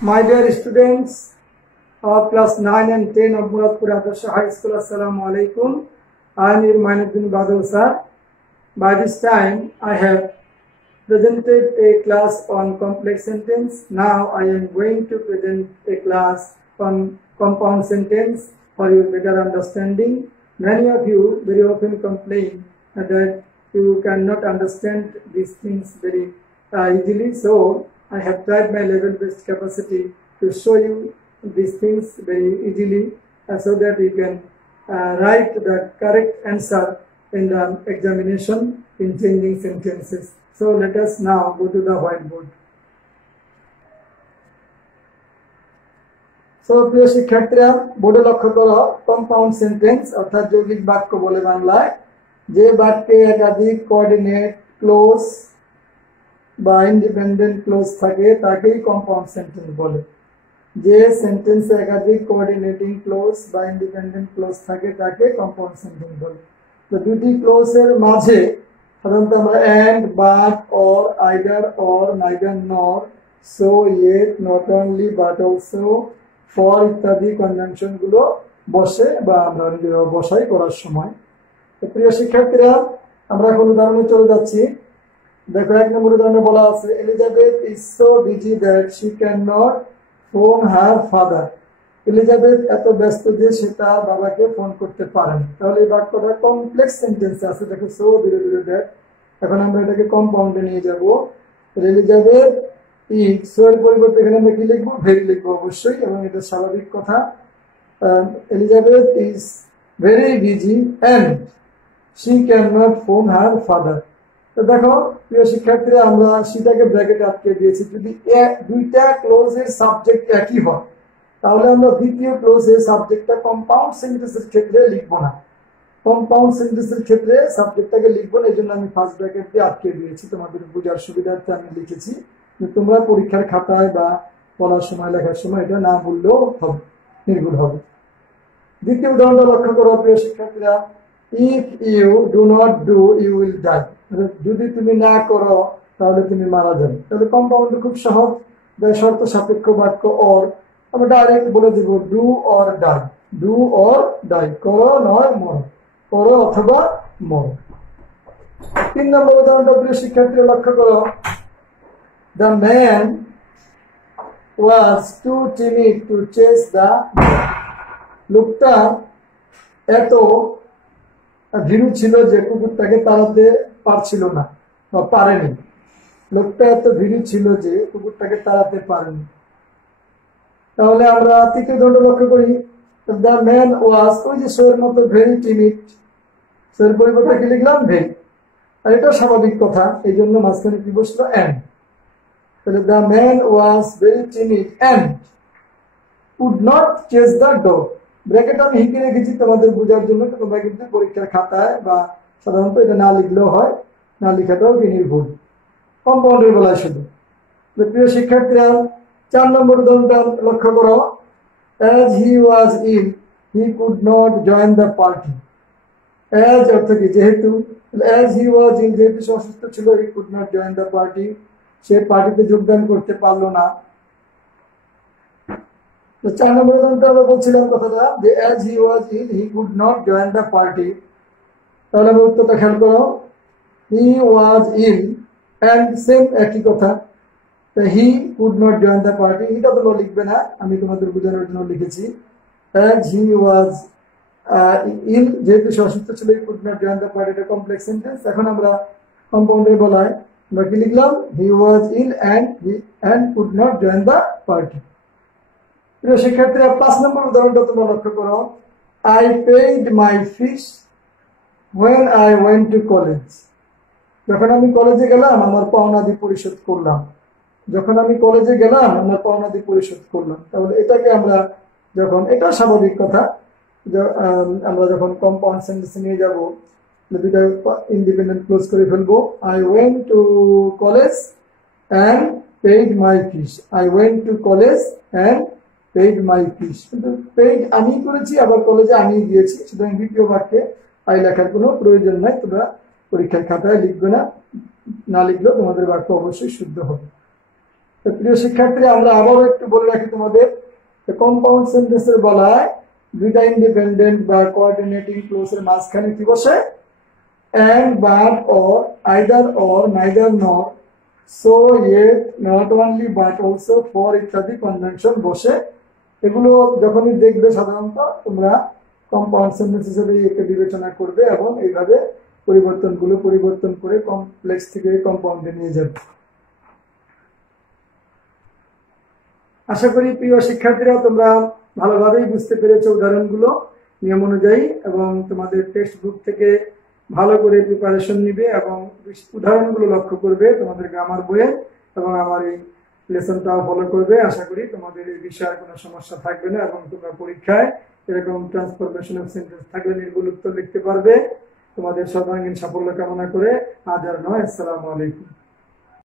My dear students of class 9 and 10 of Muradpur Adarsh High School, Assalamu alaikum. I am your Mainuddin Badal sir. By this time, I have presented a class on complex sentence. Now I am going to present a class on compound sentence for your better understanding. Many of you very often complain that you cannot understand these things very easily. So I have tried my level-based capacity to show you these things very easily so that you can write the correct answer in the examination in changing sentences. So let us now go to the whiteboard. So প্রিয় শিক্ষার্থীরা বোর্ডে লক্ষ্য করো compound sentence অর্থাৎ যৌগিক বাক্য বলে বাংলায় যে বাক্যে একাধিক কোঅর্ডিনেট ক্লোজ বা ইন্ডিপেন্ডেন্ট ক্লোজ থাকে তাকেই কম্পাউন্ড সেন্টেন্স বলে। যে সেন্টেন্সে একাধিক কোঅর্ডিনেটিং ক্লোজ বা ইন্ডিপেন্ডেন্ট ক্লোজ থাকে তাকে কম্পাউন্ড সেন্টেন্স বলে। তো দুটি ক্লোজের মাঝে সাধারণত আমরা and, but, or, either, or, neither, nor, so, yet, not only, but also, for ইত্যাদি কনজাংশন গুলো বসে বা আমরা নিজেরা বসাই করার সময়। তো প্রিয় শিক্ষার্থীরা আমরা এখন উদাহরণে চলে যাচ্ছি। দেখো এক নম্বর উদাহরণে বলা আছে Elizabeth is so busy that she can not phone her father. Elizabeth এত ব্যস্ত যে সে তার বাবাকে ফোন করতে পারে না। তাহলে এই বাক্যটা কমপ্লেক্স সেন্টেন্সে আছে। দেখো সো ধীরে ধীরে দ্যাট। এখন আমরা এটাকে কম্পাউন্ডে নিয়ে যাব। এলিজাবেথ ইজ সো এর পরিবর্তে এখানে আমরা কি লিখবো? ভেরি লিখবো অবশ্যই, এবং এটা স্বাভাবিক কথা। Elizabeth is very busy and she can not phone her father. তো দেখো প্রিয় শিক্ষার্থীরা আমরা সেটাকে ব্র্যাকেটে আটকে দিয়েছি। যদি দুইটা ক্লোজের সাবজেক্ট একই হয় তাহলে আমরা দ্বিতীয় ক্লোজের সাবজেক্টটা কম্পাউন্ড সেন্টেন্সের ক্ষেত্রে লিখবো না। কম্পাউন্ড সেন্টেন্সের ক্ষেত্রে সাবজেক্টটাকে লিখবো না, এই জন্য আমি ফার্স্ট ব্র্যাকেট দিয়ে আটকে দিয়েছি। তোমাদের বোঝার সুবিধার্থে আমি লিখেছি। তোমরা পরীক্ষার খাতায় বা পড়ার সময় লেখার সময় এটা না বললেও হবে, নির্ভুল হবে। দ্বিতীয় উদাহরণটা লক্ষ্য করো প্রিয় শিক্ষার্থীরা, if you do not do you will die. যদি তুমি না করো তাহলে তুমি মারা যাবে। তাহলে কম্পাউন্ড খুব সহজ, শর্ত সাপেক্ষ বাক্য অর, আমরা ডাইরেক্ট বলে দিব do or die. Do or die, করো নয় মর, করো অথবা মর। তিন নম্বর উদাহরণটা প্রিয় শিক্ষার্থীরা লক্ষ্য করো, the man was too timid to chase the dog. লোকটা এত ভীরু ছিল যে কুকুরটাকে তাড়াতে পারছিল না বা পারেনি। লোকটা এত ভীরু ছিল যে কুকুরটাকে তাড়াতে পারেনি। তাহলে আমরা তৃতীয় উদাহরণ লক্ষ্য করি, the man was, ওই যে সো এর মতো ভেরি টিমিড, সো এর পরিবর্তে কি লিখলাম? ভেরি। আর এটা স্বাভাবিক কথা, এই জন্য মাঝখানে কি বসলো? and। তাহলে the man was very timid and could not chase the dog। Bracket আমি হিঁকে রেখেছি তোমাদের বোঝার জন্য। তোমরা কিন্তু পরীক্ষার খাতায় বা সাধারণত এটা না লিখলেও হয়, না লিখাটাও কি নির্ভুল। কম্পাউন্ডের বেলায় শুধু। প্রিয় শিক্ষার্থীরা চার নম্বর উদাহরণটা লক্ষ্য করো, as he was ill he could not join the party। as অর্থ কি? যেহেতু। as he was ill, যেহেতু সে অসুস্থ ছিল, he could not join the party, সে পার্টিতে যোগদান করতে পারলো না। তো চার নম্বর উদাহরণটা আমরা বলছিলাম কথাটা যে as he was ill he could not join the party। তাহলে আমরা উত্তরটা খেয়াল করো, he was ill and same একই কথা। তো he could not join the party, এটা তোমরা লিখবে না, আমি তোমাদের বোঝানোর জন্য লিখেছি। as he was ill, যেহেতু সে অসুস্থ ছিল, he could not join the party, এটা কমপ্লেক্স সেন্টেন্স। এখন আমরা কম্পাউন্ডের বলায় আমরা কি লিখলাম? he was ill and could not join the party। প্রিয় শিক্ষার্থীরা পাঁচ নম্বর উদাহরণটা তোমরা লক্ষ্য করো, I paid my fees when I went to college। যখন আমি কলেজে গেলাম আমার পাওনাদি পরিশোধ করলাম। যখন আমি কলেজে গেলাম আমার পাওনাদি পরিশোধ করলাম। তাহলে এটাকে আমরা যখন, এটা স্বাভাবিক কথা, আমরা যখন কম্পাউন্ড সেন্টেন্সে নিয়ে যাব দুইটা ইন্ডিপেন্ডেন্ট ক্লোজ করে ফেলবো। I went to college and paid my fees। I went to college and paid my fees। কিন্তু পেইড আমি করেছি, আবার কলেজে আমি গিয়েছি, সুতরাং দ্বিতীয় বাক্যে আই লেখার কোনো প্রয়োজন নাই। তোমরা পরীক্ষার খাতায় লিখবে না, না লিখলেও তোমাদের বাক্য অবশ্যই শুদ্ধ হবে। তো প্রিয় শিক্ষার্থী, আমরা আবারও একটু বলে রাখি তোমাদের, কম্পাউন্ড সেন্টেন্সের বলায় দুইটা ইন্ডিপেন্ডেন্ট বা কোঅর্ডিনেটিং ক্লোজের মাঝখানে কি বসে? and, but, or, either, or, neither, nor, so, yet, not only, but also, for ইত্যাদি কনজাংশন বসে। এগুলো যখনই দেখবে সাধারণত তোমরা কম্পাউন্ড সেন্টেন্স হিসেবে একে বিবেচনা করবে এবং এইভাবে পরিবর্তন করে কমপ্লেক্স থেকে কম্পাউন্ডে নিয়ে যাবে। আশা করি প্রিয় শিক্ষার্থীরা তোমরা ভালোভাবেই বুঝতে পেরেছো উদাহরণগুলো নিয়ম অনুযায়ী, এবং তোমাদের টেক্সট বুক থেকে ভালো করে প্রিপারেশন নিবে এবং উদাহরণগুলো লক্ষ্য করবে তোমাদের গ্রামার বইয়ে, এবং আমার এই লেসনটাও ফলো করবে। আশা করি তোমাদের এই বিষয়ে কোনো সমস্যা থাকবে না এবং তোমরা পরীক্ষায় এরকম ট্রান্সফরমেশনাল সেন্টেন্স থাকলে নির্ভুল উত্তর লিখতে পারবে। তোমাদের সর্বাঙ্গীন সাফল্য কামনা করে আজ আর নয়, আসসালামু আলাইকুম।